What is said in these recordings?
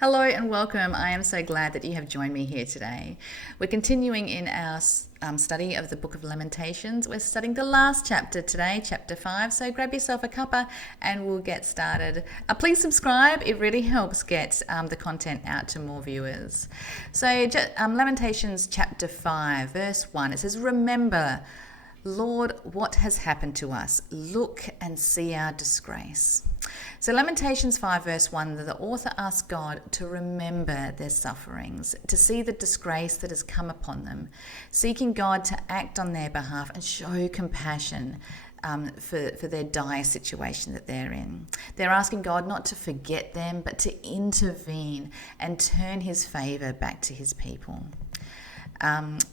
Hello and welcome. I am so glad that you have joined me here today. We're continuing in our study of the book of Lamentations. We're studying the last chapter today, chapter 5. So grab yourself a cuppa and we'll get started. Please subscribe. It really helps get the content out to more viewers. So Lamentations chapter 5, verse 1, it says, "Remember, Lord, what has happened to us? Look and see our disgrace." So Lamentations 5 verse 1, the author asks God to remember their sufferings, to see the disgrace that has come upon them, seeking God to act on their behalf and show compassion for their dire situation that they're in. They're asking God not to forget them, but to intervene and turn his favour back to his people.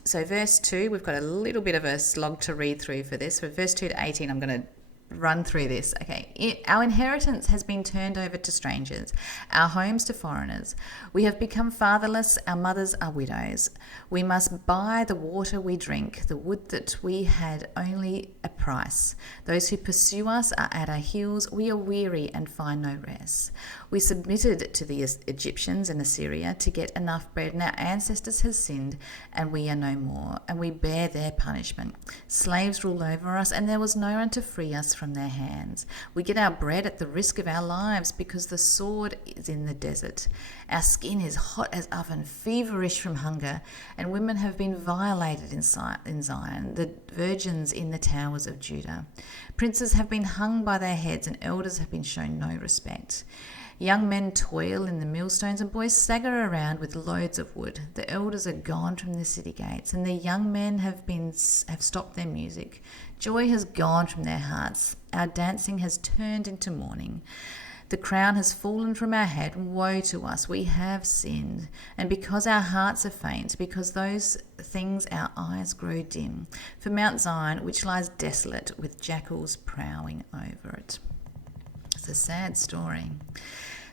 So verse 2, we've got a little bit of a slog to read through for this. For verse 2 to 18, I'm going to run through this. Okay. Our inheritance has been turned over to strangers, our homes to foreigners. We have become fatherless, our mothers are widows. We must buy the water we drink, the wood that we had only a price. Those who pursue us are at our heels. We are weary and find no rest. We submitted to the Egyptians and Assyria to get enough bread, and our ancestors have sinned, and we are no more, and we bear their punishment. Slaves rule over us, and there was no one to free us from their hands. We get our bread at the risk of our lives because the sword is in the desert. Our skin is hot as oven, feverish from hunger, and women have been violated in Zion, the virgins in the towers of Judah. Princes have been hung by their heads, and elders have been shown no respect. Young men toil in the millstones, and boys stagger around with loads of wood. The elders are gone from the city gates, and the young men have stopped their music. Joy has gone from their hearts. Our dancing has turned into mourning. The crown has fallen from our head. Woe to us, we have sinned. And because our hearts are faint, because those things our eyes grow dim. For Mount Zion, which lies desolate, with jackals prowling over it. It's a sad story.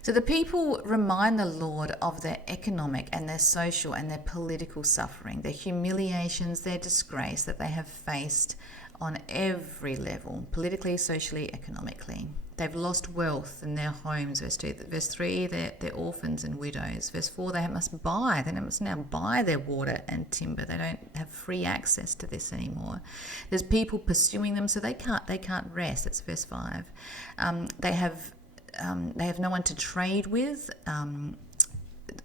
So the people remind the Lord of their economic and their social and their political suffering, their humiliations, their disgrace that they have faced on every level, politically, socially, economically. They've lost wealth in their homes, verse 2. Verse 3, they're orphans and widows. Verse 4, they must now buy their water and timber. They don't have free access to this anymore. There's people pursuing them, so they can't rest. That's verse 5. They have no one to trade with.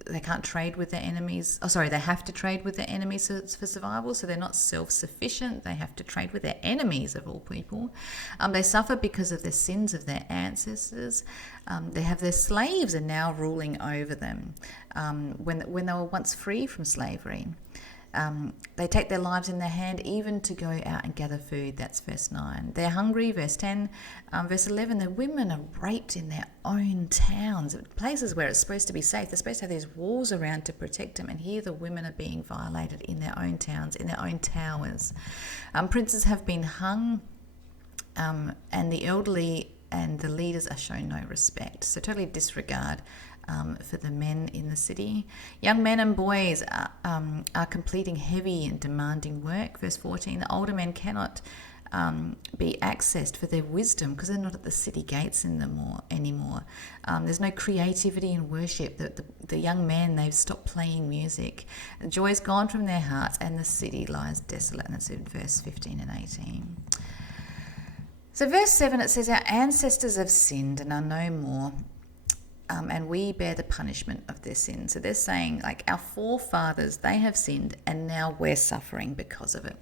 They can't trade with their enemies. They have to trade with their enemies for survival. So they're not self-sufficient. They have to trade with their enemies, of all people. They suffer because of the sins of their ancestors. They have their slaves are now ruling over them when they were once free from slavery. They take their lives in their hand even to go out and gather food. That's verse 9. They're hungry, verse 10. Verse 11, the women are raped in their own towns, places where it's supposed to be safe. They're supposed to have these walls around to protect them, and here the women are being violated in their own towns, in their own towers. Princes have been hung, and the elderly and the leaders are shown no respect. So totally disregard for the men in the city. Young men and boys are completing heavy and demanding work. Verse 14, the older men cannot be accessed for their wisdom because they're not at the city gates anymore. There's no creativity in worship. The young men, they've stopped playing music. The joy's gone from their hearts, and the city lies desolate. And that's in verse 15 and 18. So verse 7, it says, our ancestors have sinned and are no more, and we bear the punishment of their sin. So they're saying, like, our forefathers, they have sinned, and now we're suffering because of it.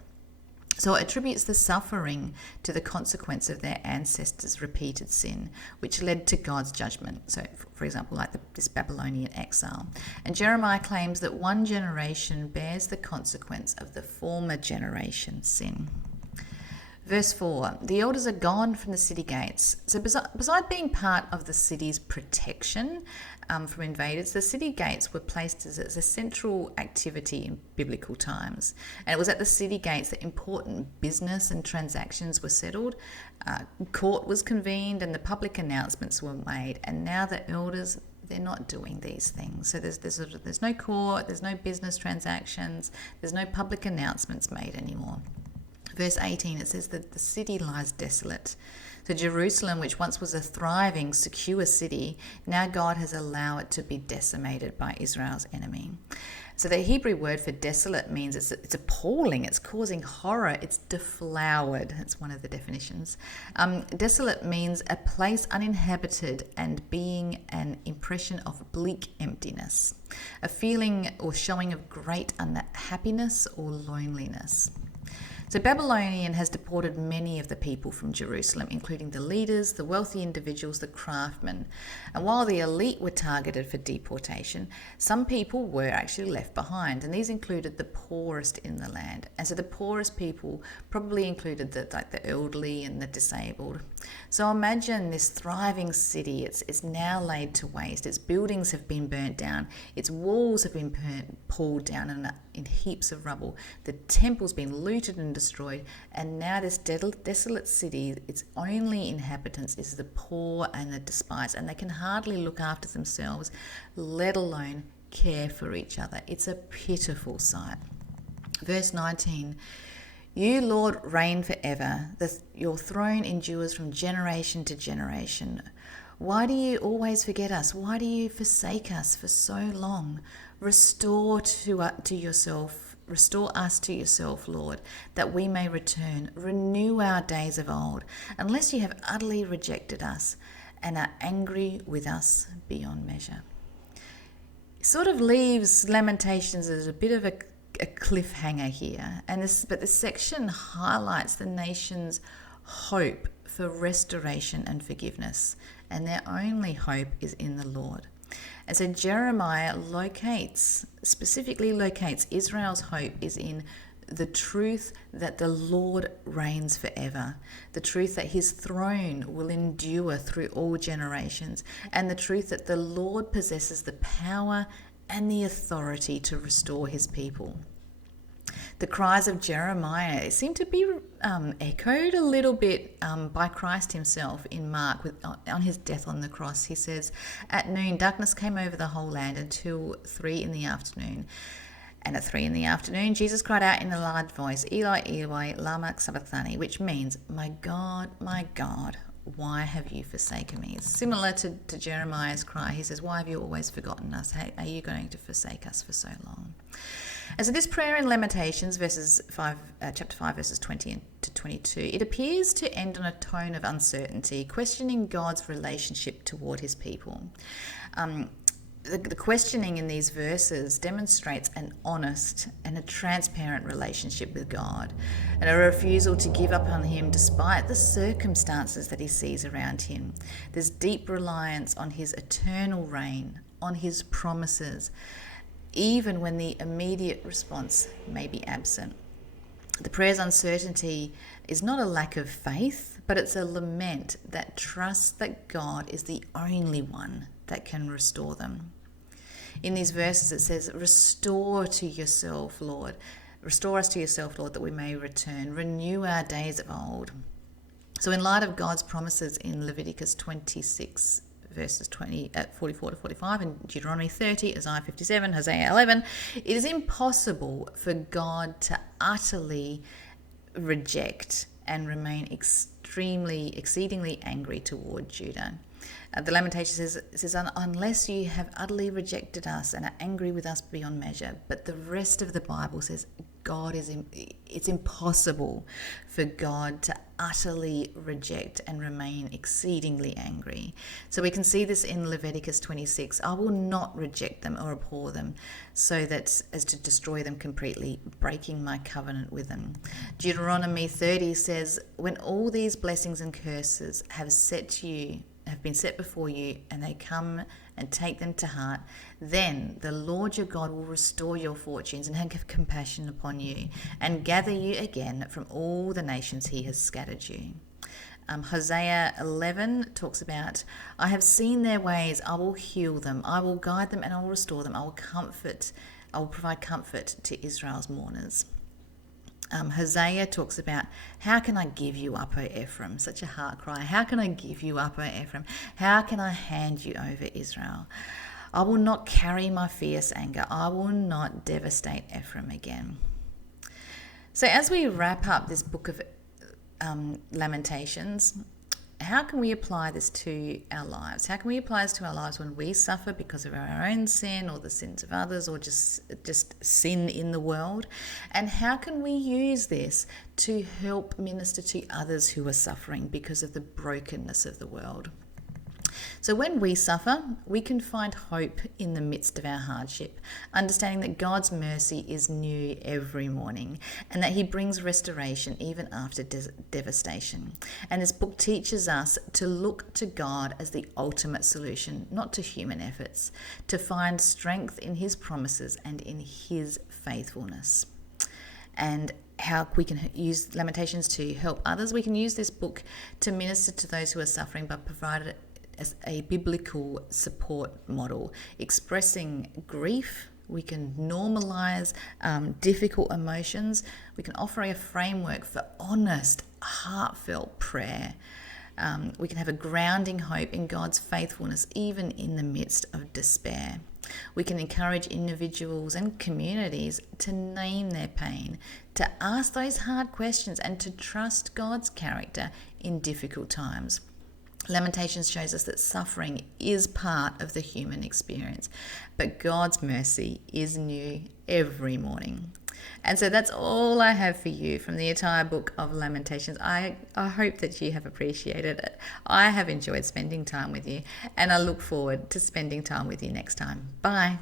So it attributes the suffering to the consequence of their ancestors' repeated sin, which led to God's judgment. So, for example, like this Babylonian exile. And Jeremiah claims that one generation bears the consequence of the former generation's sin. Verse 4, the elders are gone from the city gates. So beside being part of the city's protection from invaders, the city gates were placed as a central activity in biblical times. And it was at the city gates that important business and transactions were settled, court was convened, and the public announcements were made. And now the elders, they're not doing these things. So there's no court, there's no business transactions, there's no public announcements made anymore. Verse 18, it says that the city lies desolate. So Jerusalem, which once was a thriving, secure city, now God has allowed it to be decimated by Israel's enemy. So the Hebrew word for desolate means it's appalling, it's causing horror, it's deflowered. It's one of the definitions. Desolate means a place uninhabited and being an impression of bleak emptiness, a feeling or showing of great unhappiness or loneliness. So Babylonian has deported many of the people from Jerusalem, including the leaders, the wealthy individuals, the craftsmen. And while the elite were targeted for deportation, some people were actually left behind, and these included the poorest in the land. And so the poorest people probably included the elderly and the disabled. So imagine this thriving city. It's now laid to waste. Its buildings have been burnt down. Its walls have been pulled down and in heaps of rubble. The temple's been looted and destroyed, and now this desolate city, its only inhabitants is the poor and the despised, and they can hardly look after themselves, let alone care for each other. It's a pitiful sight. Verse 19, you, Lord, reign forever. Your throne endures from generation to generation. Why do you always forget us? Why do you forsake us for so long? Restore us to yourself, Lord, that we may return. Renew our days of old, unless you have utterly rejected us and are angry with us beyond measure. It sort of leaves Lamentations as a bit of a cliffhanger here, but this section highlights the nation's hope for restoration and forgiveness, and their only hope is in the Lord. And so Jeremiah specifically locates Israel's hope is in the truth that the Lord reigns forever, the truth that his throne will endure through all generations, and the truth that the Lord possesses the power and the authority to restore his people. The cries of Jeremiah seem to be echoed a little bit by Christ himself in Mark on his death on the cross. He says, at noon, darkness came over the whole land until 3 in the afternoon. And at 3 in the afternoon, Jesus cried out in a loud voice, Eli, Eli, lama sabachthani, which means, my God, why have you forsaken me? It's similar to Jeremiah's cry. He says, why have you always forgotten us? Are you going to forsake us for so long? And so this prayer in Lamentations, chapter 5, verses 20 to 22, it appears to end on a tone of uncertainty, questioning God's relationship toward his people. The questioning in these verses demonstrates an honest and a transparent relationship with God, and a refusal to give up on him despite the circumstances that he sees around him. There's deep reliance on his eternal reign, on his promises, even when the immediate response may be absent. The prayer's uncertainty is not a lack of faith, but it's a lament that trusts that God is the only one that can restore them. In these verses it says, restore us to yourself, Lord, that we may return. Renew our days of old. So in light of God's promises in Leviticus 26, verses 44 to 45, and Deuteronomy 30, Isaiah 57, Hosea 11, it is impossible for God to utterly reject and remain exceedingly angry toward Judah. The Lamentation says, unless you have utterly rejected us and are angry with us beyond measure. But the rest of the Bible says it's impossible for God to utterly reject and remain exceedingly angry. So we can see this in Leviticus 26. I will not reject them or abhor them, so that as to destroy them completely, breaking my covenant with them. Deuteronomy 30 says, when all these blessings and curses have been set before you, and they come and take them to heart, then the Lord your God will restore your fortunes and have compassion upon you, and gather you again from all the nations he has scattered you. Hosea 11 talks about, I have seen their ways, I will heal them, I will guide them and I will restore them, I will provide comfort to Israel's mourners. Hosea talks about, how can I give you up, O Ephraim? Such a heart cry. How can I give you up, O Ephraim? How can I hand you over, Israel? I will not carry my fierce anger. I will not devastate Ephraim again. So as we wrap up this book of Lamentations, how can we apply this to our lives? How can we apply this to our lives when we suffer because of our own sin or the sins of others, or just sin in the world? And how can we use this to help minister to others who are suffering because of the brokenness of the world? So when we suffer, we can find hope in the midst of our hardship, understanding that God's mercy is new every morning and that he brings restoration even after devastation. And this book teaches us to look to God as the ultimate solution, not to human efforts, to find strength in his promises and in his faithfulness. And how we can use Lamentations to help others. We can use this book to minister to those who are suffering by providing it as a biblical support model, expressing grief. We can normalize difficult emotions. We can offer a framework for honest, heartfelt prayer. We can have a grounding hope in God's faithfulness, even in the midst of despair. We can encourage individuals and communities to name their pain, to ask those hard questions, and to trust God's character in difficult times. Lamentations shows us that suffering is part of the human experience, but God's mercy is new every morning. And so that's all I have for you from the entire book of Lamentations. I hope that you have appreciated it. I have enjoyed spending time with you, and I look forward to spending time with you next time. Bye.